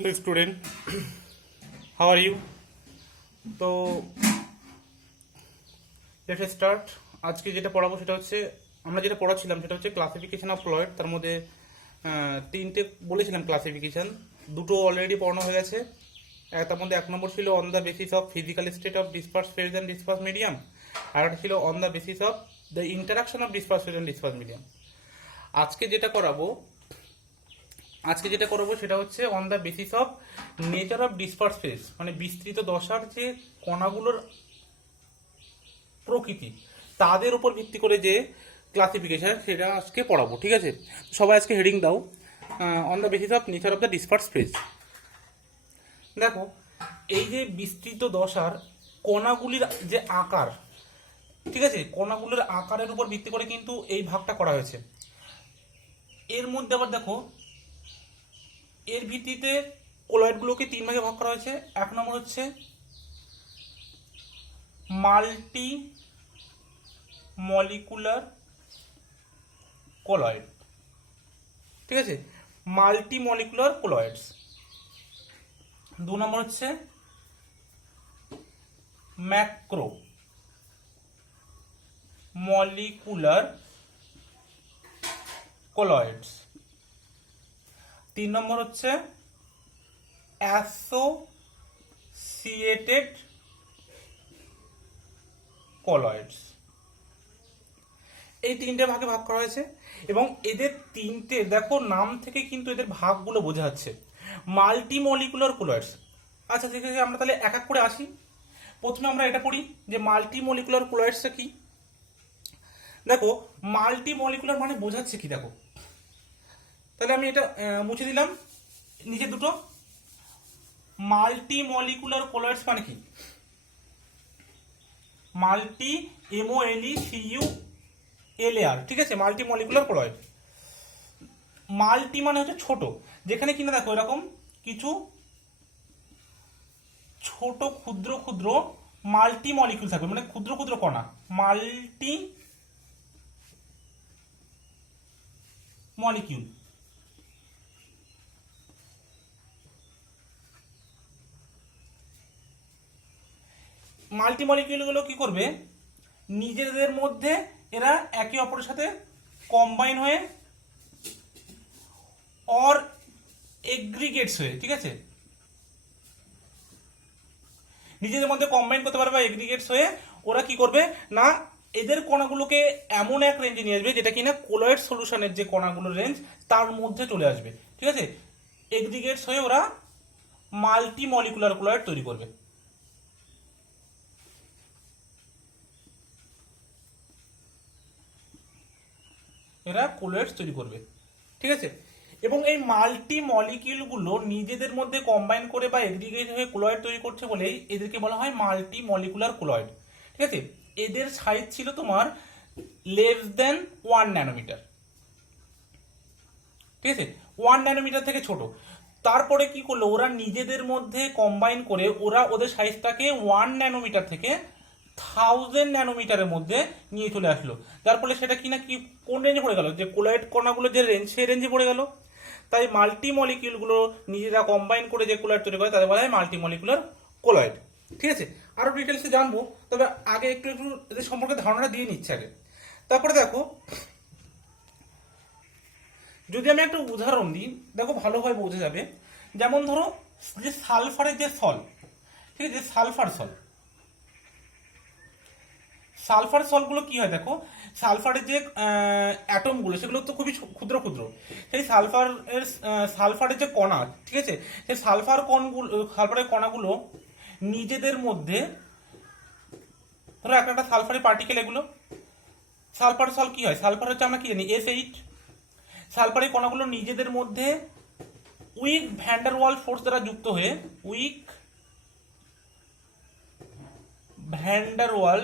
Hello student, how are you? তো let's start. আজকে যেটা পড়াবো সেটা হচ্ছে, আমরা যেটা পড়াচ্ছিলাম সেটা হচ্ছে ক্লাসিফিকেশন অফ কলয়েড। তার মধ্যে তিনটে বলেছিলাম ক্লাসিফিকেশন, দুটো অলরেডি পড়ানো হয়ে গেছে। তার মধ্যে এক নম্বর ছিল on the basis of physical state of disperse phase and disperse medium, আর একটা ছিল on the basis of the interaction of disperse phase and disperse medium. আজকে যেটা করাবো সেটা হচ্ছে on the basis of nature of disperse phase, মানে বিস্তৃত দশার যে কণাগুলোর প্রকৃতি, তাদের উপর ভিত্তি করে যে ক্লাসিফিকেশন সেটা আজকে পড়াবো। ঠিক আছে, সবাই আজকে হেডিং দাও, on the basis of nature of the disperse phase. দেখো, এই যে বিস্তৃত দশার কণাগুলির যে আকার, ঠিক আছে, কণাগুলোর আকারের উপর ভিত্তি করে কিন্তু এই ভাগটা করা হয়েছে। এর মধ্যে আবার দেখো, এর ভিত্তিতে কোলয়েডগুলোকে তিন ভাগে ভাগ করা হয়েছে। এক নম্বর হচ্ছে মাল্টি মলিকুলার কোলয়েড, ঠিক আছে, মাল্টি মলিকুলার কোলয়েডস। দু নম্বর হচ্ছে ম্যাক্রো মলিকুলার কোলয়েডস। তিন নম্বর হচ্ছে অ্যাসোসিয়েটেড কলয়েডস। এই তিনটে ভাগে ভাগ করা হয়েছে এবং এদের তিনটে দেখো নাম থেকে কিন্তু এদের ভাগগুলো বোঝা যাচ্ছে। Multi molecular colloids. আচ্ছা ঠিক আছে, আমরা তাহলে এক এক করে আসি। প্রথমে আমরা এটা পড়ি যে মাল্টি মলিকুলার কোলয়েডসটা কি। দেখো, মাল্টি মলিকুলার মানে বোঝাচ্ছে কি, দেখো তাহলে আমি এটা মুছে দিলাম নিচে দুটো। মাল্টি মলিকুলার কোলয়েডস মানে কি? মাল্টি MOLECULAR, ঠিক আছে, মাল্টি মলিকুলার কোলয়েড। মাল্টি মানে হচ্ছে ছোট, যেখানে কিনা দেখো এরকম কিছু ছোট ক্ষুদ্র ক্ষুদ্র মাল্টি মলিকুল থাকবে, মানে ক্ষুদ্র ক্ষুদ্র কণা, মাল্টি মলিকিউল। মাল্টি মলিকিউলগুলো কি করবে, নিজেদের মধ্যে এরা একে অপরের সাথে কম্বাইন হয়ে অর এগ্রিগেটস হয়ে, ঠিক আছে, নিজেদের মধ্যে কম্বাইন করতে পারবে বা এগ্রিগেটস হয়ে ওরা কি করবে না, এদের কণাগুলোকে এমন এক রেঞ্জে নিয়ে আসবে যেটা কিনা কোলয়েড সলিউশনের যে কণাগুলোর রেঞ্জ তার মধ্যে চলে আসবে, ঠিক আছে। এগ্রিগেটস হয়ে ওরা মাল্টি মলিকুলার কোলয়েড তৈরি করবে। এরা কোলয়েডস তৈরি করবে, ঠিক আছে। এবং এই মাল্টি মলিকিউলগুলো নিজেদের মধ্যে কম্বাইন করে বা এগ্রিগেট হয়ে কোলয়েড তৈরি করছে বলেই এদেরকে বলা হয় মাল্টি মলিকুলার কোলয়েড, ঠিক আছে। এদের সাইজ ছিল তোমার লেস দেন 1 ন্যানোমিটার, ঠিক আছে, 1 ন্যানোমিটার থেকে ছোট। তারপরে কি করলো, ওরা নিজেদের মধ্যে কম্বাইন করে ওরা ওদের সাইজটাকে 1 ন্যানোমিটার থেকে 1000 ন্যানোমিটারের মধ্যে নিয়ে চলে আসলো। যার ফলে সেটা কিনা কি কোন রেঞ্জে পড়ে গেল, যে কোলয়েড কণাগুলো যে রেঞ্জ, সেই রেঞ্জে পড়ে গেল। তাই মাল্টি মলিকিউলগুলো নিজেরা কম্বাইন করে যে কোলয়েড তৈরি করে তাদের বলা হয় মাল্টি মলিকুলার কোলয়েড, ঠিক আছে। আরো ডিটেলসে জানবো, তবে আগে একটু একটু এদের সম্পর্কে ধারণাটা দিয়ে নিচ্ছে আগে। তারপরে দেখো, যদি আমি একটা উদাহরণ দিই, দেখো ভালোভাবে বোঝা যাবে। যেমন ধরো যে সালফারের যে সল, ঠিক আছে, সালফার সলগুলো কি হয়, দেখো সালফারের যে অ্যাটমগুলো সেগুলো তো খুবই ক্ষুদ্র ক্ষুদ্র। সেই সালফারের যে কণা, ঠিক আছে, সেই সালফারের কণাগুলো নিজেদের মধ্যে, ধরো একটা সালফারের পার্টিকেল, এগুলো সালফার সল কি হয়, সালফার হচ্ছে আমরা কি জানি S8। সালফারের কণাগুলো নিজেদের মধ্যে উইক ভ্যান্ডার ওয়াল ফোর্স দ্বারা যুক্ত হয়ে উইক ভ্যান্ডার ওয়াল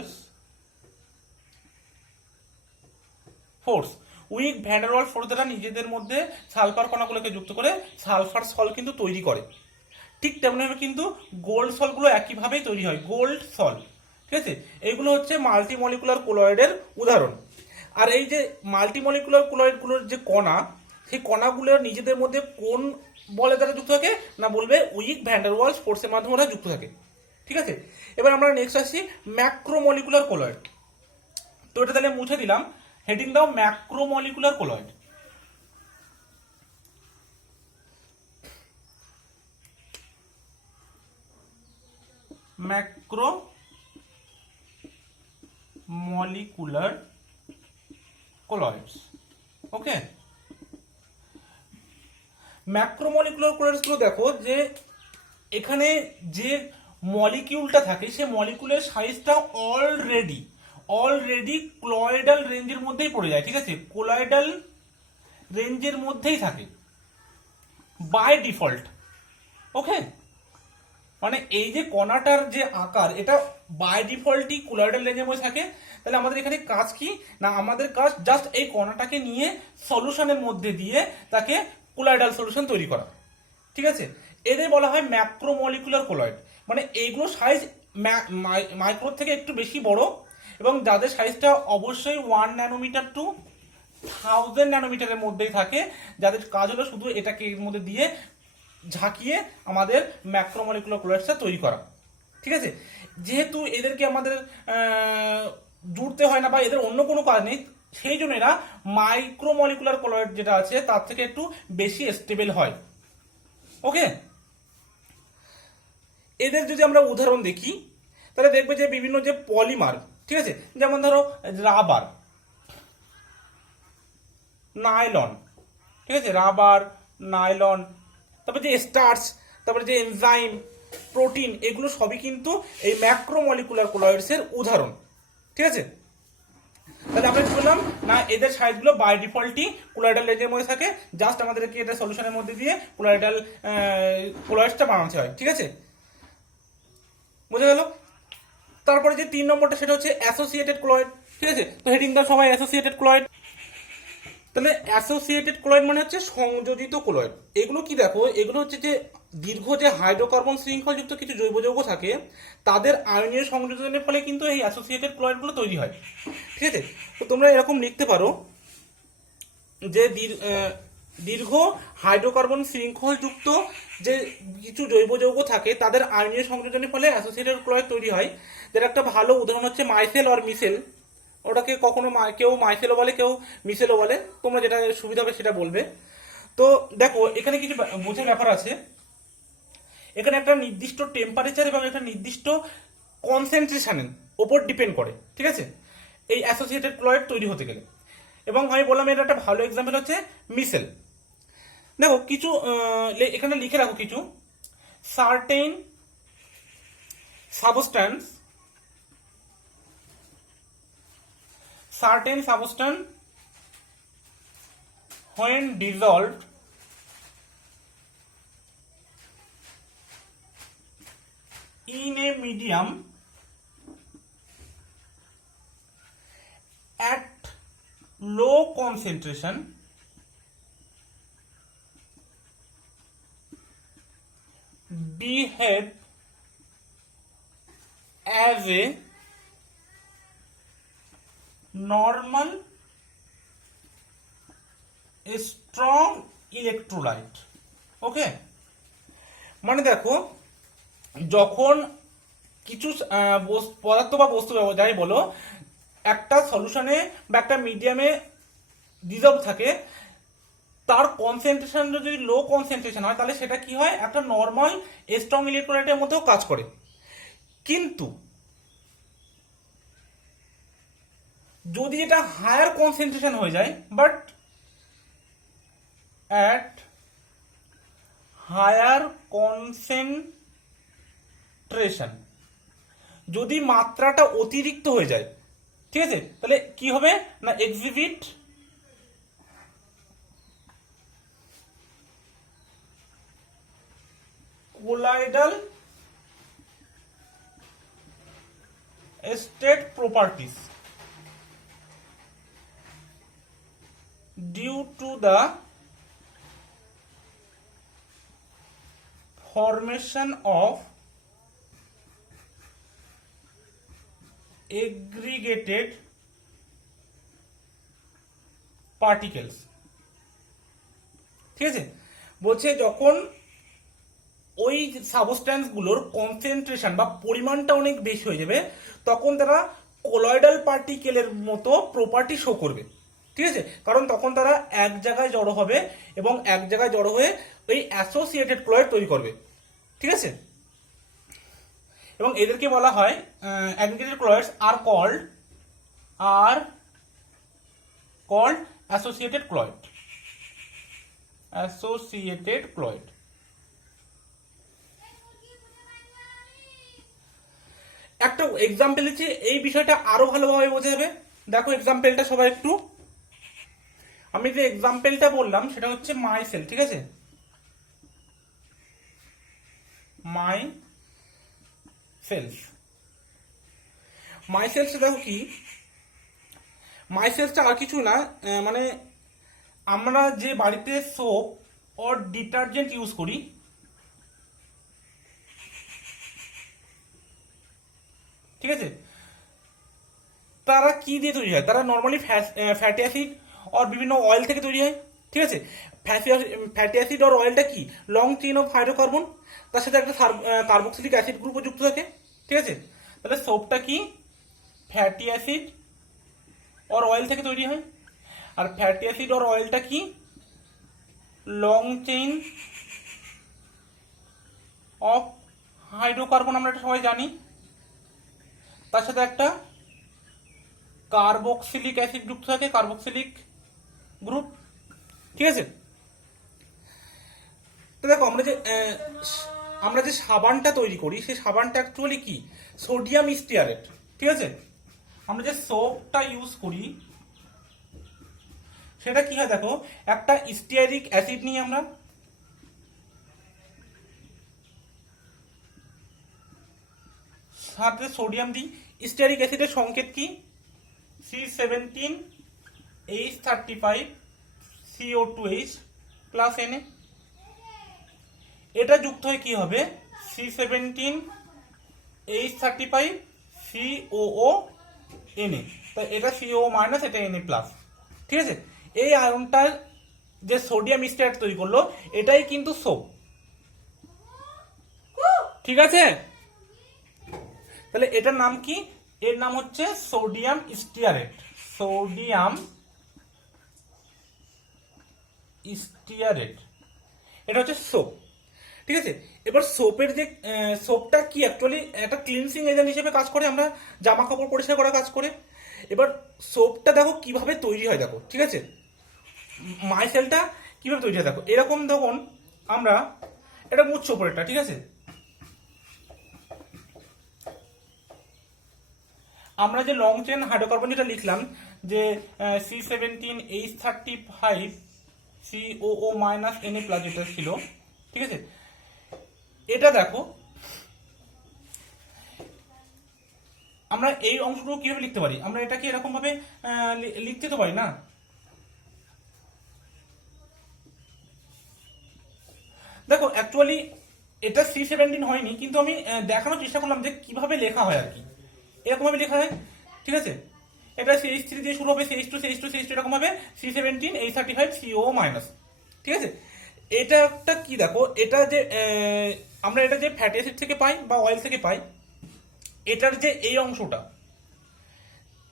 ফোর্স দ্বারা নিজেদের মধ্যে সালফার কণাগুলোকে যুক্ত করে সালফার সল কিন্তু তৈরি করে। ঠিক তেমনিভাবে কিন্তু গোল্ড সলগুলো একইভাবেই তৈরি হয়, গোল্ড সল, ঠিক আছে। এইগুলো হচ্ছে মাল্টি মলিকুলার কোলয়েডের উদাহরণ। আর এই যে মাল্টি মলিকুলার কোলয়েডগুলোর যে কণা, সেই কণাগুলো নিজেদের মধ্যে কোন বলের দ্বারা যুক্ত থাকে, না বলবে উইক ভ্যান ডার ওয়ালস ফোর্সের মাধ্যমে ওরা যুক্ত থাকে। ঠিক আছে, এবার আমরা নেক্সট আসছি ম্যাক্রোমলিকুলার কোলয়েড। তো এটা তাহলে মুছে দিলাম, হেডিং দাও ম্যাক্রোমলিকুলার কোলয়েড। ম্যাক্রোমলিকুলার কোলয়েডস। ওকে, ম্যাক্রোমলিকুলার কোলয়েডস গুলো দেখো যে এখানে যে মলিকিউলটা থাকে সে মলিকুলের সাইজটা অলরেডি ক্লয়েডাল রেঞ্জের মধ্যেই পড়ে যায়। ঠিক আছে, কোলয়েডাল রেঞ্জের মধ্যেই থাকে বাই ডিফল্ট। ওকে, মানে এই যে কণাটার যে আকার এটা বাই ডিফল্টই কোলয়েডাল রেঞ্জের মধ্যে থাকে। তাহলে আমাদের এখানে কাজ কি, না আমাদের কাজ জাস্ট এই কণাটাকে নিয়ে সলিউশনের মধ্যে দিয়ে তাকে কোলয়েডাল সলিউশন তৈরি করা। ঠিক আছে, এদের বলা হয় ম্যাক্রোমলিকুলার কোলয়েড। মানে এইগুলো সাইজ মাইক্রো থেকে একটু বেশি বড় এবং যাদের সাইজটা অবশ্যই 1 ন্যানোমিটার টু 1000 ন্যানোমিটারের মধ্যেই থাকে, যাদের কাজ হলো শুধু এটাকে এর মধ্যে দিয়ে ঝাঁকিয়ে আমাদের ম্যাক্রোমলিকুলার কোলয়েডসটা তৈরি করা। ঠিক আছে, যেহেতু এদেরকে আমাদের জুড়তে হয় না বা এদের অন্য কোনো কাজ নেই, সেই জন্য এরা মাইক্রোমলিকুলার কোলয়েড যেটা আছে তার থেকে একটু বেশি স্টেবল হয়। ওকে, এদের যদি আমরা উদাহরণ দেখি তাহলে দেখবে যে বিভিন্ন যে পলিমার, ঠিক আছে, যেমন ধরো রাবার, নাইলন, ঠিক আছে, রাবার, নাইলন, তারপরে যে স্টার্চ, তারপরে যে এনজাইম, প্রোটিন, এগুলো সবই কিন্তু এই ম্যাক্রোমলিকুলার কোলয়েডস এর উদাহরণ। ঠিক আছে, তাহলে আমরা কি বললাম, না এদের সাইজগুলো বাই ডিফল্টই কোলয়েডাল রেঞ্জের মধ্যে থাকে, জাস্ট আমাদেরকে এটা সলিউশনের মধ্যে দিয়ে কোলয়েডাল কোলয়েডসটা বানাতে হয়। ঠিক আছে, বুঝে গেল। তারপরে যে 3 নম্বরটা সেটা হচ্ছে অ্যাসোসিয়েটেড ক্লয়েড। ঠিক আছে, তো হেডিং দাও সবাই অ্যাসোসিয়েটেড ক্লয়েড। তাহলে অ্যাসোসিয়েটেড ক্লয়েড মানে হচ্ছে সংযোজিত ক্লয়েড। এগুলো কি দেখো, এগুলো হচ্ছে যে দীর্ঘ যে হাইড্রোকার্বন শৃঙ্খলযুক্ত কিছু জৈব যৌগ থাকে তাদের আয়নীয় সংযোজনের ফলে কিন্তু এই অ্যাসোসিয়েটেড ক্লয়েডগুলো তৈরি হয়। ঠিক আছে, তো তোমরা এরকম লিখতে পারো যে দীর্ঘ হাইড্রোকার্বন শৃঙ্খলযুক্ত যে কিছু জৈব যৌগ থাকে তাদের আয়নীয় সংযোজনের ফলে অ্যাসোসিয়েটেড ক্লয়েড তৈরি হয়। যেটা একটা ভালো উদাহরণ হচ্ছে মাইসেল অর মিসেল। ওটাকে কখনো কেউ মাইসেলও বলে, কেউ মিসেলও বলে, তোমরা যেটা সুবিধা হবে সেটা বলবে। তো দেখো এখানে কিছু বোঝার ব্যাপার আছে। এখানে একটা নির্দিষ্ট টেম্পারেচার এবং একটা নির্দিষ্ট কনসেন্ট্রেশনের ওপর ডিপেন্ড করে। ঠিক আছে, এই অ্যাসোসিয়েটেড ক্লয়েড তৈরি হতে গেলে। এবং আমি বললাম এর একটা ভালো এক্সাম্পল হচ্ছে মিসেল। দেখো কিছু এখানে লিখে রাখো কিছু certain substance when dissolved in a medium at low concentration behave as a normal strong electrolyte. ওকে, মানে দেখো যখন কিছু পদার্থ বা বস্তু যাই বলো একটা সলিউশনে বা একটা মিডিয়ামে ডিজলভ থাকে, তার কনসেন্ট্রেশন যদি লো কনসেন্ট্রেশন হয় তাহলে সেটা কি হয়, একটা নর্মাল স্ট্রং ইলেকট্রোলাইটের মধ্যেও কাজ করে। কিন্তু যদি এটা হায়ার কনসেন্ট্রেশন হয়ে যায়, বাট অ্যাট হায়ার কনসেন্ট্রেশন, যদি মাত্রাটা অতিরিক্ত হয়ে যায়, ঠিক আছে, তাহলে কি হবে না exhibit colloidal state properties due to the formation of aggregated particles। ঠিক আছে, বলছে যখন ওই সাবস্ট্যান্সগুলোর কনসেন্ট্রেশন বা পরিমাণটা অনেক বেশি হয়ে যাবে তখন তারা কোলয়েডাল পার্টিকেলের মতো প্রপার্টি শো করবে, ঠিক আছে? কারণ তখন তারা এক জায়গায় জড়ো হবে এবং এক জায়গায় জড়ো হয়ে ওই অ্যাসোসিয়েটেড ক্লয়েড তৈরি করবে, ঠিক আছে? এবং এদেরকে বলা হয় অ্যাগ্রিগেটেড ক্লয়েডস আর কল্ড অ্যাসোসিয়েটেড ক্লয়েড। একটা এক্সাম্পল দিচ্ছি, এই বিষয়টা আরো ভালোভাবে বোঝা যাবে। দেখো এক্সাম্পলটা সবাই একটু, আমি যে এক্সাম্পলটা বললাম সেটা হচ্ছে মাই সেল, ঠিক আছে? মাই সেলস দেখো কি, মাই সেলসটা আর কিছু না, মানে আমরা যে বাড়িতে সোপ অর ডিটারজেন্ট ইউজ করি, ঠিক আছে, তারা কি দিয়ে তৈরি হয়? তারা নর্মালি ফ্যাটি অ্যাসিড আর বিভিন্ন অয়েল থেকে তৈরি হয়, ঠিক আছে? ফ্যাটি অ্যাসিড আর অয়েলটা কি লং চেইন অফ হাইড্রোকার্বন, তার সাথে একটা কার্বক্সিলিক অ্যাসিড গ্রুপও যুক্ত থাকে, ঠিক আছে? তাহলে সোপটা কি ফ্যাটি অ্যাসিড আর অয়েল থেকে তৈরি হয়, আর ফ্যাটি অ্যাসিড আর অয়েলটা কি লং চেইন অফ হাইড্রোকার্বন, আমরা এটা সবাই জানি। তার সাথে একটা কার্বক্সিলিক অ্যাসিড যুক্ত থাকে, কার্বক্সিলিক গ্রুপ, ঠিক আছে? তো দেখো আমরা যে সাবানটা তৈরি করি সেই সাবানটা অ্যাকচুয়ালি কি সোডিয়াম স্টিয়ারেট, ঠিক আছে? আমরা যে সোপটা ইউজ করি সেটা কি হয় দেখো, একটা স্টিয়ারিক অ্যাসিড নিই আমরা, সাথে সোডিয়াম দিই। স্টিয়ারিক অ্যাসিডের সংকেত কি C17H35CO2H প্লাস Na। এটা যুক্ত হয়ে কি হবে C17H35COONA, তো এটা CO মাইনাস, এটা Na প্লাস, ঠিক আছে? এই আয়নটা যে সোডিয়াম স্টিয়ারেট তৈরি করলো এটাই কিন্তু সোপ, ঠিক আছে? তাহলে এটার নাম কি? এর নাম হচ্ছে সোডিয়াম স্টিয়ারেট, এটা হচ্ছে সোপ, ঠিক আছে? এবার সোপের যে সোপটা কি অ্যাকচুয়ালি একটা ক্লিনসিং এজেন্ট হিসেবে কাজ করে, আমরা জামা কাপড় পরিষ্কার করার কাজ করে। এবার সোপটা দেখো কিভাবে তৈরি হয় দেখো, ঠিক আছে? মাইসেলটা কিভাবে তৈরি হয় দেখো, এরকম তখন আমরা এটা মুছছি ওপরেরটা, ঠিক আছে? আমরা যে লং চেন হাইড্রোকার্বন যেটা লিখলাম যে C17H35COO মাইনাস Na প্লাস যেটা ছিল, ঠিক আছে? এটা দেখো আমরা এই অংশটুকু কিভাবে লিখতে পারি, আমরা এটাকে এরকম ভাবে লিখতে তো পারি না। দেখো অ্যাকচুয়ালি এটা C17 হয়নি, কিন্তু আমি দেখানোর চেষ্টা করলাম যে কিভাবে লেখা হয় আর কি, এরকম ভাবে লেখা হয়, ঠিক আছে? এটা CH3 দিয়ে শুরু হবে, CH2 এরকম ভাবে C17H35CO মাইনাস, ঠিক আছে? এটা একটা কি দেখো, এটা যে আমরা এটা যে ফ্যাটি অ্যাসিড থেকে পাই বা অয়েল থেকে পাই, এটার যে এই অংশটা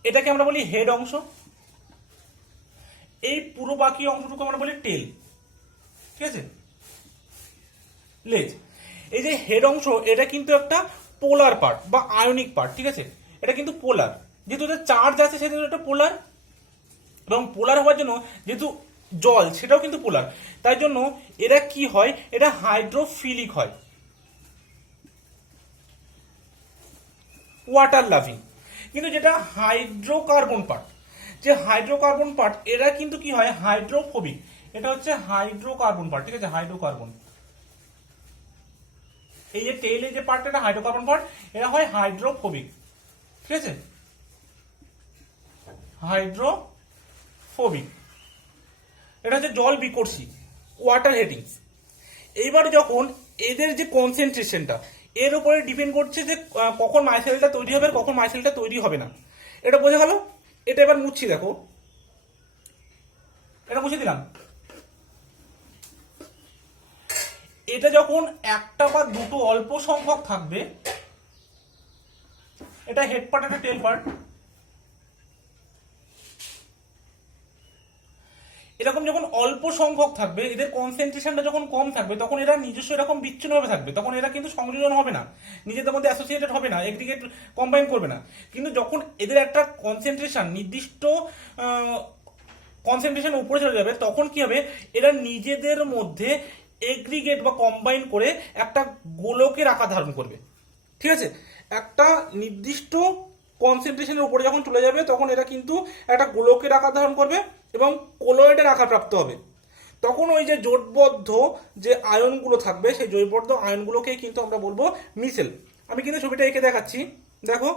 এটাকে আমরা বলি হেড অংশ, এই পুরো বাকি অংশটুকু আমরা বলি টেল, ঠিক আছে? লেজ। এই যে হেড অংশ এটা কিন্তু একটা পোলার পার্ট বা আয়নিক পার্ট, ঠিক আছে? এটা কিন্তু পোলার, যেহেতু এটা চার্জ আছে সেহেতু এটা পোলার, এবং পোলার হওয়ার জন্য যেহেতু জল সেটাও কিন্তু পোলার, তাই জন্য এরা কি হয়, এটা হাইড্রোফিলিক হয়, ওয়াটার লাভিং। কিন্তু যেটা হাইড্রোকার্বন পার্ট, এরা কিন্তু কি হয় হাইড্রোফোবিক, এটা হচ্ছে হাইড্রোকার্বন পার্ট, ঠিক আছে? হাইড্রোকার্বন, এই যে টেইলে যে পার্টটা এটা হাইড্রোকার্বন পার্ট, এরা হয় হাইড্রোফোবিক, ঠিক আছে? হাইড্রোফোবিক, এটা হচ্ছে জল বিকর্ষী, ওয়াটার হেটিংস। এইবার যখন এদের যে কনসেন্ট্রেশনটা এর উপরে ডিপেন্ড করছে যে কখন মাইসেলটা তৈরি হবে আর কখন মাইসেলটা তৈরি হবে না, এটা বোঝা গেল? এটা এবার মুছছি, দেখো এটা মুছে দিলাম। এটা যখন একটা বা দুটো অল্প সংখ্যক থাকবে, এটা হেড পার্ট, এটা টেল পার্ট, এরকম যখন অল্প সংখ্যক থাকবে, এদের কনসেন্ট্রেশনটা যখন কম থাকবে, তখন এরা নিজস্ব এরকম বিচ্ছিন্নভাবে থাকবে, তখন এরা কিন্তু সংযোজন হবে না, নিজেদের মধ্যে অ্যাসোসিয়েটেড হবে না, একদিকে কম্বাইন করবে না। কিন্তু যখন এদের একটা কনসেন্ট্রেশন নির্দিষ্ট কনসেন্ট্রেশন উপরে চলে যাবে, তখন কি হবে, এরা নিজেদের মধ্যে এগ্রিগেট বা কম্বাইন করে একটা গোলকের আকার ধারণ করবে। ঠিক আছে, একটা নির্দিষ্ট কনসেন্ট্রেশনের উপরে যখন চলে যাবে, তখন এরা কিন্তু একটা গোলকের আকার ধারণ করবে এবং কোলয়েডের আকার প্রাপ্ত হবে। তখন ওই যে জোটবদ্ধ যে আয়নগুলো থাকবে, সেই জোটবদ্ধ আয়নগুলোকেই কিন্তু আমরা বলবো মিসেল। আমি কিন্তু ছবিটা এঁকে দেখাচ্ছি, দেখো।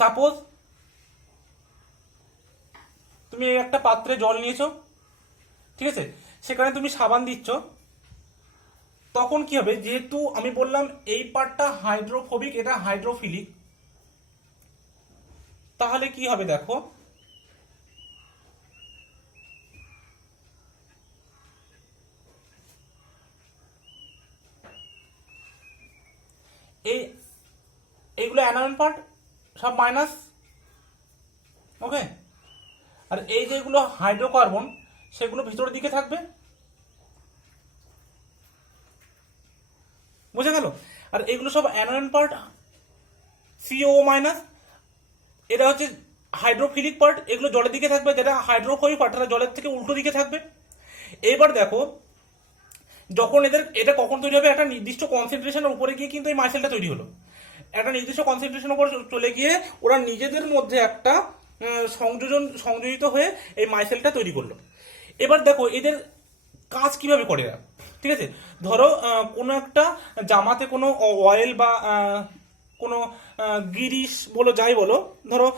সাপোজ তুমি একটা পাত্রে জল নিয়েছো, ঠিক আছে, সেখানে তুমি সাবান দিচ্ছ, তখন কি হবে, যেহেতু আমি বললাম এই পার্টটা হাইড্রোফোবিক, এটা হাইড্রোফিলিক, তাহলে কি হবে দেখো, এইগুলো অ্যানায়ন পার্ট সব মাইনাস, ওকে। আর এই যেগুলো হাইড্রোকার্বন, সেগুলো ভিতরের দিকে থাকবে, বুঝে গেল। আর এগুলো সব অ্যানায়ন পার্ট, সিও মাইনাস, এটা হচ্ছে হাইড্রোফিলিক পার্ট, এগুলো জলের দিকে থাকবে, যেটা হাইড্রোফোবিক পার্ট, তারা জলের থেকে উল্টো দিকে থাকবে। এবার দেখো, যখন এটা কখন তৈরি হবে, একটা নির্দিষ্ট কনসেন্ট্রেশনের উপরে গিয়ে কিন্তু এই মাইসেলটা তৈরি হলো, একটা নির্দিষ্ট কনসেন্ট্রেশনের উপর চলে গিয়ে ওরা নিজেদের মধ্যে একটা সংযোজিত হয়ে এই মাইসেলটা তৈরি করলো। এবার দেখো এদের কাজ কিভাবে করে এরা, ঠিক আছে। ধরো কোনো একটা জামাতে কোনো অয়েল বা কোনো গিরিশ বলো, যাই বলো, ধরো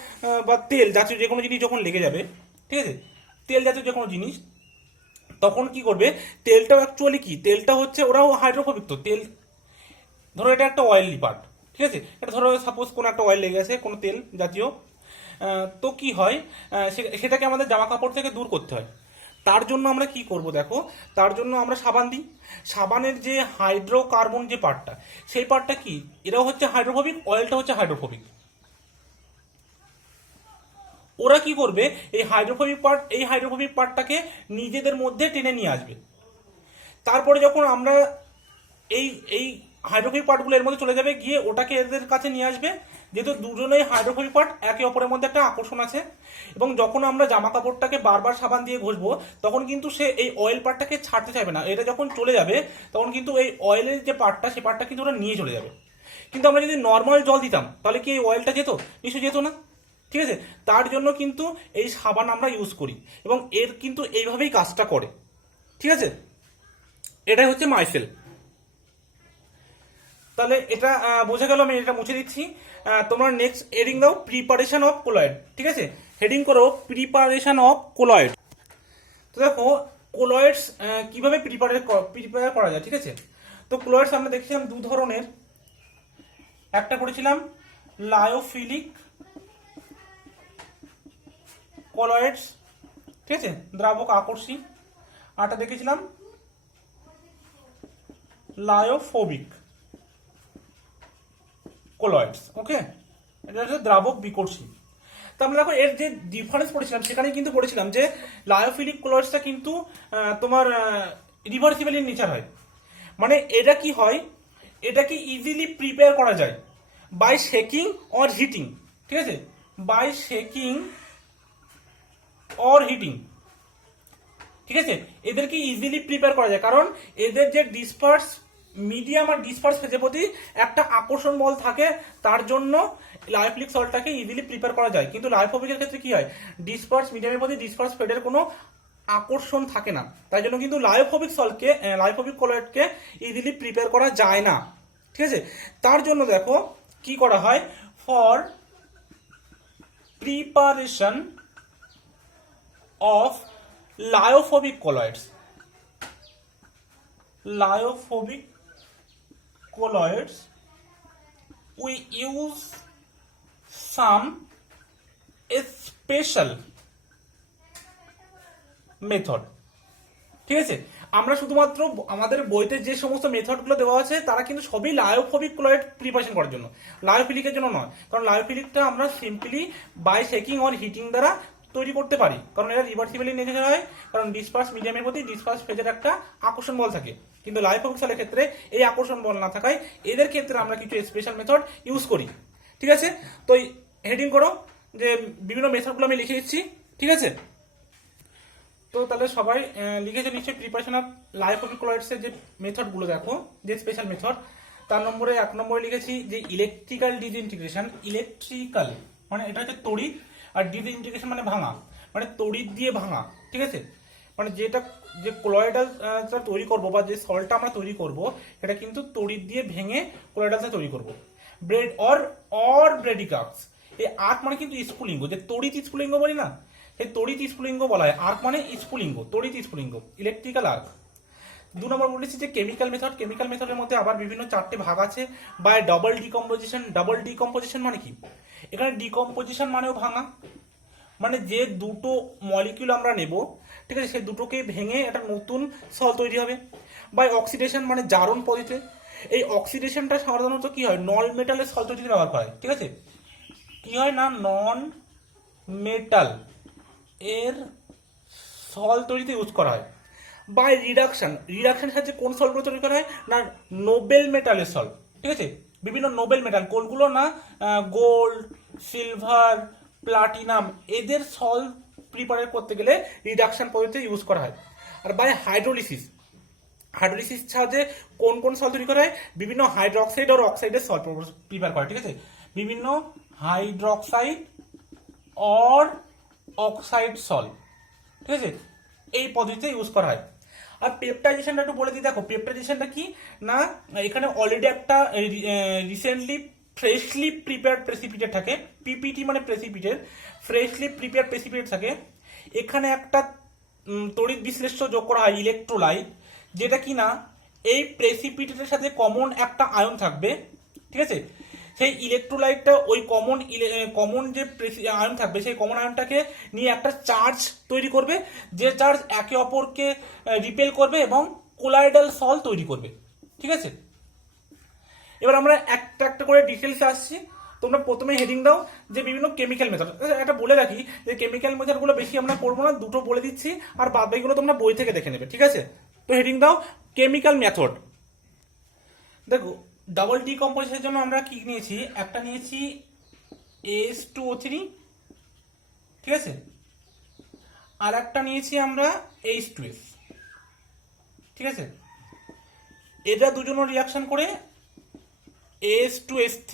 বা তেল জাতীয় যে কোনো জিনিস যখন লেগে যাবে, ঠিক আছে, তেল জাতীয় যে কোনো জিনিস, তখন কি করবে, তেলটাও অ্যাকচুয়ালি কি, তেলটা হচ্ছে, ওরাও হাইড্রোফোবিক, তো তেল, ধরো এটা একটা অয়েলি পার্ট, ঠিক আছে, এটা ধরো সাপোজ কোনো একটা অয়েল লেগে গেছে, কোনো তেল জাতীয়, তো কি হয়, সেটাকে আমাদের জামা কাপড় থেকে দূর করতে হয়। তার জন্য আমরা কি করব দেখো, তার জন্য আমরা সাবান দিই। সাবানের যে হাইড্রোকার্বন যে পার্টটা, সেই পার্টটা কি, এরাও হচ্ছে হাইড্রোফোবিক, অয়েলটা হচ্ছে হাইড্রোফোবিক। ওরা কি করবে, এই হাইড্রোফোবিক পার্টটাকে নিজেদের মধ্যে টেনে নিয়ে আসবে। তারপরে যখন আমরা এই এই হাইড্রোফোবিক পার্টগুলো এর মধ্যে চলে যাবে, গিয়ে ওটাকে এদের কাছে নিয়ে আসবে, যেহেতু দুজনেই হাইড্রোফোবিক পার্ট, একে অপরের মধ্যে একটা আকর্ষণ আছে। এবং যখন আমরা জামা কাপড়টাকে বারবার সাবান দিয়ে ঘষবো, তখন কিন্তু সে এই অয়েল পার্টটাকে ছাড়তে চাইবে না, এটা যখন চলে যাবে, তখন কিন্তু এই অয়েলের যে পার্টটা, সে পার্টটা কিন্তু ওরা নিয়ে চলে যাবে। কিন্তু আমরা যদি নর্মাল জল দিতাম, তাহলে কি এই অয়েলটা যেত? নিশ্চয়ই যেত না, ঠিক আছে। তার জন্য কিন্তু এই সাবান আমরা ইউজ করি, এবং এর কিন্তু এইভাবেই কাজটা করে, ঠিক আছে। এটাই হচ্ছে মাইসেল। তাহলে এটা বোঝা গেল, আমি এটা মুছে দিচ্ছি। তোমরা নেক্সট হেডিং দাও, প্রিপারেশন অফ কোলয়েড, ঠিক আছে, হেডিং করো প্রিপারেশন অফ কোলয়েড। তো দেখো কোলয়েডস কিভাবে প্রিপেয়ার করা যায়, ঠিক আছে। তো কোলয়েডস আমরা দেখছিলাম দু ধরনের, একটা করেছিলাম লায়োফিলিক কোলয়েডস, ঠিক আছে, দ্রাবক আকর্ষী, আরটা দেখেছিলাম লায়োফোবিক কোলয়েডস, ওকে, এটা হচ্ছে দ্রাবক বিকর্ষী। তো আমরা দেখো এর যে ডিফারেন্স পড়েছিলাম, সেখানে কিন্তু পড়েছিলাম যে লায়োফিলিক কোলয়েডসটা কিন্তু তোমার রিভার্সিবল ইন নেচার হয়। মানে এটা কি হয়, এটাকে ইজিলি প্রিপেয়ার করা যায় বাই শেকিং অর হিটিং, ঠিক আছে, বাই শেকিং অর হিটিং, ঠিক আছে। এদেরকে ইজিলি প্রিপেয়ার করা যায়, কারণ এদের যে ডিসপার্স মিডিয়াম আর ডিসপার্স ফেজের প্রতি একটা আকর্ষণ বল থাকে, তার জন্য লায়োফিলিক সল্টটাকে ইজিলি প্রিপেয়ার করা যায়। কিন্তু লায়োফোবিকের ক্ষেত্রে কি হয়, ডিসপার্স মিডিয়ামের প্রতি ডিসপার্স ফেডের কোনো আকর্ষণ থাকে না, তাই জন্য কিন্তু লায়োফোবিক কোলয়েডকে ইজিলি প্রিপেয়ার করা যায় না, ঠিক আছে। তার জন্য দেখো কি করা হয়, for preparation of lyophobic colloids, we use some special method, ঠিক আছে। আমরা শুধুমাত্র আমাদের বইতে যে সমস্ত মেথডগুলো দেওয়া আছে তারা কিন্তু সবই লায়োফোবিক ক্লোরাইড প্রিপারেশন করার জন্য, লায়োফিলিকের জন্য নয়। কারণ লায়োফিলিকটা আমরা simply by shaking or heating দ্বারা তৈরি করতে পারি, কারণ এটা রিভার্সিবলি নেচার হয়, কারণ ডিসপার্স মিডিয়ামের প্রতি ডিসপার্স ফেজের একটা আকর্ষণ বল থাকে। কিন্তু লায়োফোবিক সেলের ক্ষেত্রে এই আকর্ষণ বল না থাকায় এদের ক্ষেত্রে আমরা কিছু স্পেশাল মেথড ইউজ করি। ঠিক আছে, তো হেডিং করো যে বিভিন্ন মেথডগুলো আমি লিখে দিচ্ছি। ঠিক আছে, তো তাহলে সবাই লিখেছে নিশ্চয়ই প্রিপারেশন অফ লায়োফোবিক ক্লোরাইডসের যে মেথডগুলো দেখো, যে স্পেশাল মেথড। তার নম্বরে 1 নম্বরে লিখেছি যে ইলেকট্রিক্যাল ডিসইন্টিগ্রেশন। ইলেকট্রিক্যাল মানে এটা হচ্ছে তড়িৎ, আর ডিসইন্টিগ্রেশন মানে ভাঙা, মানে তড়িৎ দিয়ে ভাঙা। ঠিক আছে, মানে যেটা যে কোলয়েডালটা তৈরি করব বা যে সল্টটা আমরা তৈরি করব এটা কিন্তু তড়িৎ দিয়ে ভেঙে কোলয়েডালটা তৈরি করব। ব্রেড অর ব্রেডিকার্পস, এই আর্ক মানে কিন্তু স্ফুলিঙ্গ, যে তড়িৎ স্ফুলিঙ্গ বলি না, সেই তড়িৎ স্ফুলিঙ্গ বলা হয়। আর্ক মানে স্ফুলিঙ্গ, তড়িৎ স্ফুলিঙ্গ, ইলেকট্রিক্যাল আর্ক। 2 নম্বর বলেছি যে কেমিক্যাল মেথড। কেমিক্যাল মেথডের মধ্যে আবার বিভিন্ন 4টে ভাগ আছে। By double decomposition. Double decomposition মানে কি? এখানে ডিকম্পোজিশন মানেও ভাঙা, মানে যে দুটো মলিকিউল আমরা নেব, ঠিক আছে, সেই দুটোকে ভেঙে একটা নতুন সল তৈরি হবে। বাই অক্সিডেশন মানে জারণ পদ্ধতিতে। এই অক্সিডেশনটা সাধারণত কি হয়, নন মেটালের সল তৈরিতে ব্যবহার করা হয়। ঠিক আছে, কি হয় না, নন মেটাল এর সল তৈরিতে ইউজ করা হয়। By reduction. রিডাকশনের সাহায্যে কোন সলগুলো তৈরি করা হয় না, নোবেল মেটালের সল। ঠিক আছে, বিভিন্ন নোবেল মেটাল, কোনগুলো না, গোল্ড, সিলভার, প্লাটিনাম, এদের সল প্রিপারেট করতে গেলে রিডাকশন পদ্ধতি ইউজ করা হয়। আর বাই হাইড্রোলিসিস। হাইড্রোলিসিস সাহায্যে কোন কোন সল তৈরি করা হয়, বিভিন্ন হাইড্রোক্সাইড আর অক্সাইডের সল প্রিপেয়ার করে। ঠিক আছে, বিভিন্ন হাইড্রোক্সাইড অর অক্সাইড সল। ঠিক আছে, এই পদ্ধতিতে ইউজ করা হয়। আর পেপটাইজেশনটা একটু বলে দিই। দেখো পেপটাইজেশনটা কি না, এখানে অলরেডি একটা রিসেন্টলি ফ্রেশলি প্রিপেয়ার্ড প্রেসিপিটেট থাকে। পিপিটি মানে প্রেসিপিটেট, ফ্রেশলি প্রিপেয়ার্ড প্রেসিপিটেট থাকে। এখানে একটা তড়িৎ বিশ্লেষ্য যোগ করা হয়, ইলেকট্রোলাইট, যেটা কি না এই প্রেসিপিটেটের সাথে কমন একটা আয়ন থাকবে। ঠিক আছে, সেই ইলেকট্রোলাইটটা ওই কমন যে আয়ন থাকবে সেই কমন আয়নটাকে নিয়ে একটা চার্জ তৈরি করবে, যে চার্জ একে অপরকে রিপেল করবে এবং কোলাইডাল সল তৈরি করবে। ঠিক আছে, এবার আমরা একটা একটা করে ডিটেলসে আসছি। তোমরা প্রথমে হেডিং দাও যে বিভিন্ন কেমিক্যাল মেথড। এটা বলে রাখি যে কেমিক্যাল মেথডগুলো বেশি আমরা পড়বো না, দুটো বলে দিচ্ছি, আর বাদ বাকিগুলো তোমরা বই থেকে দেখে নেবে। ঠিক আছে, তো হেডিং দাও কেমিক্যাল মেথড। দেখো ডাবল ডিকম্পোজিশনের জন্য আমরা কি নিয়েছি, একটা নিয়েছি H2O3, ঠিক আছে, আর একটা নিয়েছি আমরা H2S। ঠিক আছে, এটা দুজন রিয়াকশন করে H2S3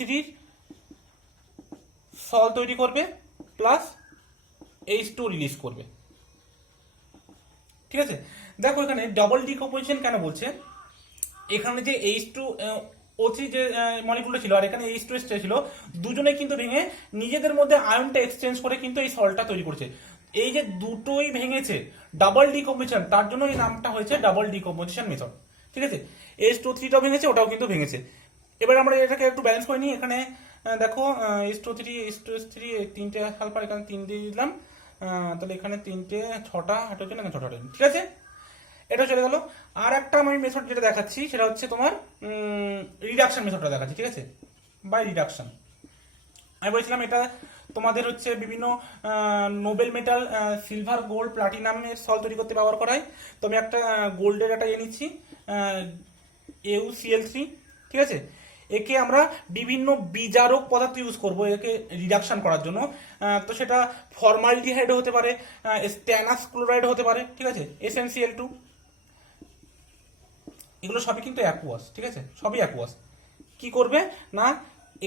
সল তৈরি করবে প্লাস H2 রিলিজ করবে। ঠিক আছে, দেখো এখানে ডাবল ডিকম্পোজিশন কেন বলছে, এখানে যে H2O3 যে মলিকুলটা ছিল আর এখানে H2S ছিল, দুজনে কিন্তু ভেঙে নিজেদের মধ্যে আয়নটা এক্সচেঞ্জ করে কিন্তু এই সল্টটা তৈরি করছে। এই যে দুটোই ভেঙেছে ডাবল ডিকম্পোজিশন, তার জন্য এই নামটা হয়েছে ডাবল ডিকম্পোজিশন মেথড। ঠিক আছে, H2O3টাও ভেঙেছে, ওটাও কিন্তু ভেঙেছে। এবার আমরা এটাকে একটু ব্যালেন্স করে নিই। এখানে দেখো H2O3 H2S3 তিনটে সালফার, এখানে 3 দিয়ে দিলাম, তাহলে এখানে 3টে 6টা হাইড্রোজেন, এখানে 6টা হাইড্রোজেন। ঠিক আছে, এটা চলে গেল। আর একটা আমি মেথড যেটা দেখাচ্ছি সেটা হচ্ছে তোমার রিডাকশন মেথডটা দেখাচ্ছি। ঠিক আছে, বাই রিডাকশন। আমি বলেছিলাম এটা তোমাদের হচ্ছে বিভিন্ন নোবেল মেটাল, সিলভার, গোল্ড, প্লাটিনামের সল তৈরি করতে ব্যবহার করা হয়। তো আমি একটা গোল্ডের একটা নিচ্ছি, AuCl3। ঠিক আছে, একে আমরা বিভিন্ন বিজারক পদার্থ ইউজ করব একে রিডাকশন করার জন্য। তো সেটা ফর্মালডিহাইড হতে পারে, স্ট্যানাস ক্লোরাইড হতে পারে। ঠিক আছে, SnCl2, এগুলো সবই কিন্তু অ্যাকুয়াস। ঠিক আছে, সবই অ্যাকুয়াস। কি করবে না,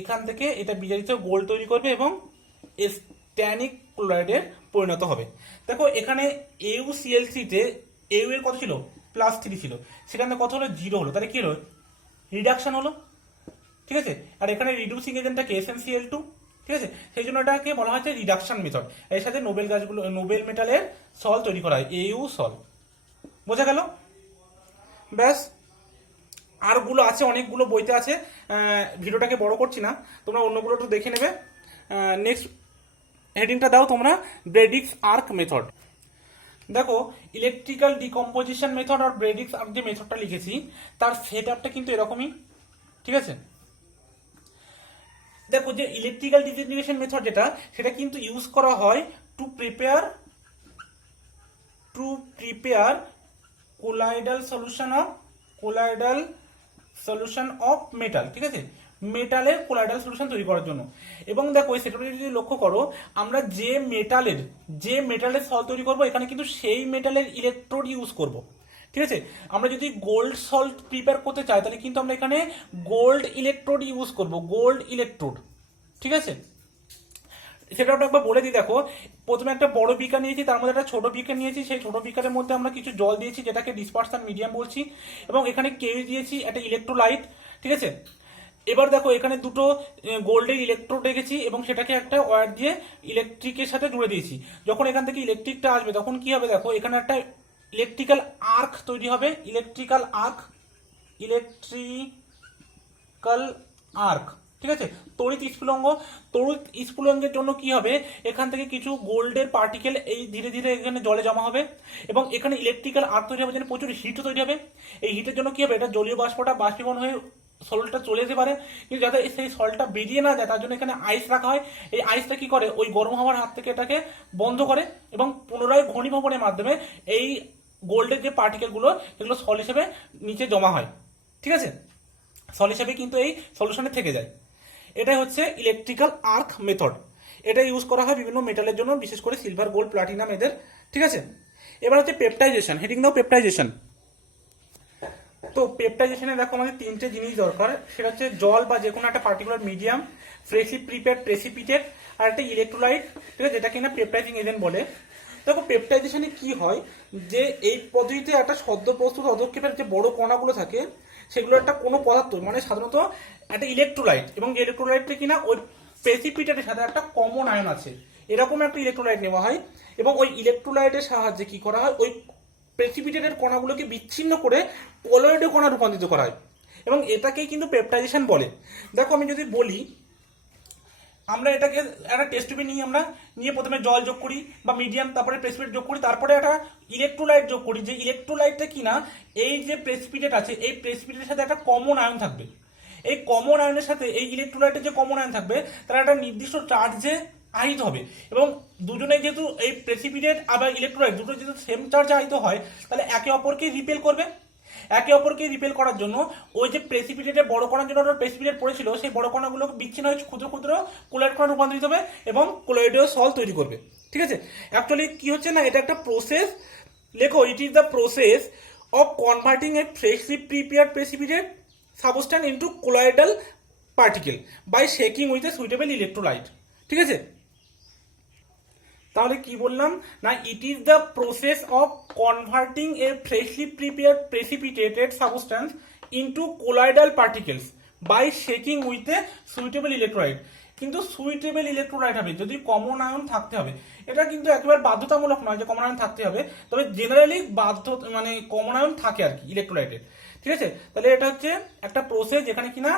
এখান থেকে এটা বিজারিত গোল্ড তৈরি করবে এবং স্ট্যানিক ক্লোরাইডে পরিণত হবে। দেখো এখানে AuCl3-তে AU এর কত ছিল, +3 ছিল, সেখানে কত হলো, 0 হলো, তাহলে কি হলো, রিডাকশন হলো। ঠিক আছে, আর এখানে রিডিউসিং এজেন্টটাকে SnCl2। ঠিক আছে, সেই জন্য এটাকে বলা হচ্ছে রিডাকশন মেথড। এর সাথে নোবেল মেটালের সল তৈরি করা হয়, AU সল। বোঝা গেল? ব্যাস, আরগুলো আছে, অনেকগুলো বইতে আছে, ভিডিওটাকে বড় করছি না, তোমরা অন্যগুলো একটু দেখে নেবে। নেক্সট হেডিংটা দাও তোমরা, ব্রেডিক্স আর্ক মেথড। দেখো ইলেকট্রিক্যাল ডিকম্পোজিশন মেথড আর ব্রেডিক্স আর যে মেথডটা লিখেছি তার সেট আপটা কিন্তু এরকমই, ঠিক আছে। দেখো যে ইলেকট্রিক্যাল ডিসইন্টিগ্রেশন মেথড যেটা সেটা কিন্তু ইউজ করা হয় to prepare colloidal solution of metal, ঠিক আছে, মেটালের কোলাইডাল সলিউশন তৈরি করার জন্য। এবং দেখো এই সেটআপটা যদি লক্ষ্য করো, আমরা যে মেটালের সল্ট তৈরি করব এখানে কিন্তু সেই মেটালের ইলেকট্রোড ইউজ করব, ঠিক আছে। আমরা যদি গোল্ড সল্ট প্রিপেয়ার করতে চাই তাহলে কিন্তু আমরা এখানে গোল্ড ইলেকট্রোড ইউজ করব, গোল্ড ইলেকট্রোড, ঠিক আছে। সেটা একবার বলে দিই। দেখো প্রথমে একটা বড় বিকার নিয়েছি, তার মধ্যে একটা ছোট বিকার নিয়েছি, সেই ছোট বিকারের মধ্যে আমরা কিছু জল দিয়েছি যেটাকে ডিসপারশন মিডিয়াম বলছি, এবং এখানে কেউ দিয়েছি একটা ইলেকট্রোলাইট, ঠিক আছে। এবার দেখো এখানে দুটো গোল্ডের ইলেকট্রোড রেখেছি এবং সেটাকে একটা ওয়্যার দিয়ে ইলেকট্রিকের সাথে জুড়ে দিয়েছি। যখন এখান থেকে ইলেকট্রিকটা আসবে তখন কি হবে, দেখো এখানে একটা ইলেকট্রিক্যাল আর্ক তৈরি হবে, ইলেকট্রিক্যাল আর্ক, ঠিক আছে। তড়িৎ স্ফুলঙ্গের জন্য কি হবে, এখান থেকে কিছু গোল্ডের পার্টিকেল এই ধীরে ধীরে এখানে জলে জমা হবে এবং এখানে ইলেকট্রিক্যাল আর্ক তৈরি হবে, যেন প্রচুর হিটও তৈরি হবে। এই হিটের জন্য কি হবে, এটা জলীয় বাষ্পটা বাষ্পীভবন হয়ে সল্টটা চলে যেতে পারে, কিন্তু যাতে সেই সল্টটা বেরিয়ে না যায় তার জন্য এখানে আইস রাখা হয়। এই আইসটা কি করে, ওই গরম হাওয়ার হাত থেকে এটাকে বন্ধ করে এবং পুনরায় ঘনীভবনের মাধ্যমে এই গোল্ডের যে পার্টিকেলগুলো এগুলো সল হিসেবে নিচে জমা হয়, ঠিক আছে। সল হিসেবে কিন্তু এই সলিউশনে থেকে যায়। এটাই হচ্ছে ইলেকট্রিক্যাল আর্ক মেথড। এটা ইউজ করা হয় বিভিন্ন মেটালের জন্য, বিশেষ করে সিলভার, গোল্ড, প্লাটিনাম এদের, ঠিক আছে। এবার হচ্ছে পেপটাইজেশন, হেডিং দাও পেপটাইজেশন। তো পেপটাইজেশনে দেখো আমাদের তিনটে জিনিস দরকার, সেটা হচ্ছে জল বা যে কোনো একটা particular medium, freshly prepared precipitate, আর একটা ইলেকট্রোলাইট, ঠিক আছে, যেটা কিনা পেপটাইজিং এজেন্ট বলে। দেখো পেপটাইজেশনে কি হয়, যে এই পদ্ধতিতে একটা সদ্য প্রস্তুত পদক্ষেপের যে বড় কণাগুলো থাকে সেগুলো একটা কোনো পদার্থ, মানে সাধারণত একটা ইলেকট্রোলাইট, এবং যে ইলেকট্রোলাইটটা কিনা ওই প্রেসিপিটেটের সাথে একটা কমন আয়ন আছে, এরকম একটা ইলেকট্রোলাইট নেওয়া হয় এবং ওই ইলেকট্রোলাইটের সাহায্যে কি করা হয়, ওই প্রেসিপিটেটের কণাগুলোকে বিচ্ছিন্ন করে কলয়েডে কণা রূপান্তরিত করা হয় এবং এটাকেই কিন্তু পেপটাইজেশন বলে। দেখো আমি যদি বলি, আমরা এটাকে একটা টেস্ট টিউবে নিয়ে প্রথমে জল যোগ করি বা মিডিয়াম, তারপরে প্রেসিপিটেট যোগ করি, তারপরে একটা ইলেকট্রোলাইট যোগ করি, যে ইলেকট্রোলাইটটা কিনা এই যে প্রেসিপিটেট আছে এই প্রেসিপিটেটের সাথে একটা কমন আয়ন থাকবে। এই কমন আয়নের সাথে এই ইলেকট্রোলাইটের যে কমন আয়ন থাকবে তারা একটা নির্দিষ্ট চার্জে আহিত হবে, এবং দুজনে যেহেতু এই প্রেসিপিটেট আবার ইলেকট্রোলাইট দুটো যেহেতু সেম চার্জে আহিত হয় তাহলে একে অপরকে রিপেল করবে। একে অপরকে রিপেল করার জন্য ওই যে প্রেসিপিটেটের বড় কণার জন্য প্রেসিপিটেট পড়েছিল সেই বড় কণাগুলো বিচ্ছিন্ন হয়ে ক্ষুদ্র ক্ষুদ্র কোলয়েড কণা রূপান্তরিত হবে এবং কোলয়েডীয় সল তৈরি করবে, ঠিক আছে। অ্যাকচুয়ালি কি হচ্ছে না, এটা একটা প্রসেস, লেখো it is the process of converting a freshly prepared precipitate substance into colloidal particle by shaking with a suitable electrolyte, ঠিক আছে। তাহলে কি বললাম না, it is the process of converting a freshly prepared precipitated substance into colloidal particles by shaking with a suitable electrolyte. কিন্তু suitable electrolyte হবে যদি common ion থাকতে হবে, এটা কিন্তু একেবারে বাধ্যতামূলক নয় যে কমন আয়ন থাকতে হবে, তবে জেনারেলি মানে কমন আয়ন থাকে আর কি ইলেকট্রোলাইটের, ঠিক আছে। তাহলে এটা হচ্ছে একটা প্রসেস যেখানে কিনা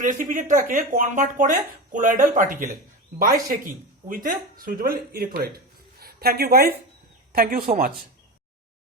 প্রেসিপিটেটটাকে কনভার্ট করে colloidal পার্টিকেলে by shaking with a suitable electrolyte. Thank you guys. Thank you so much.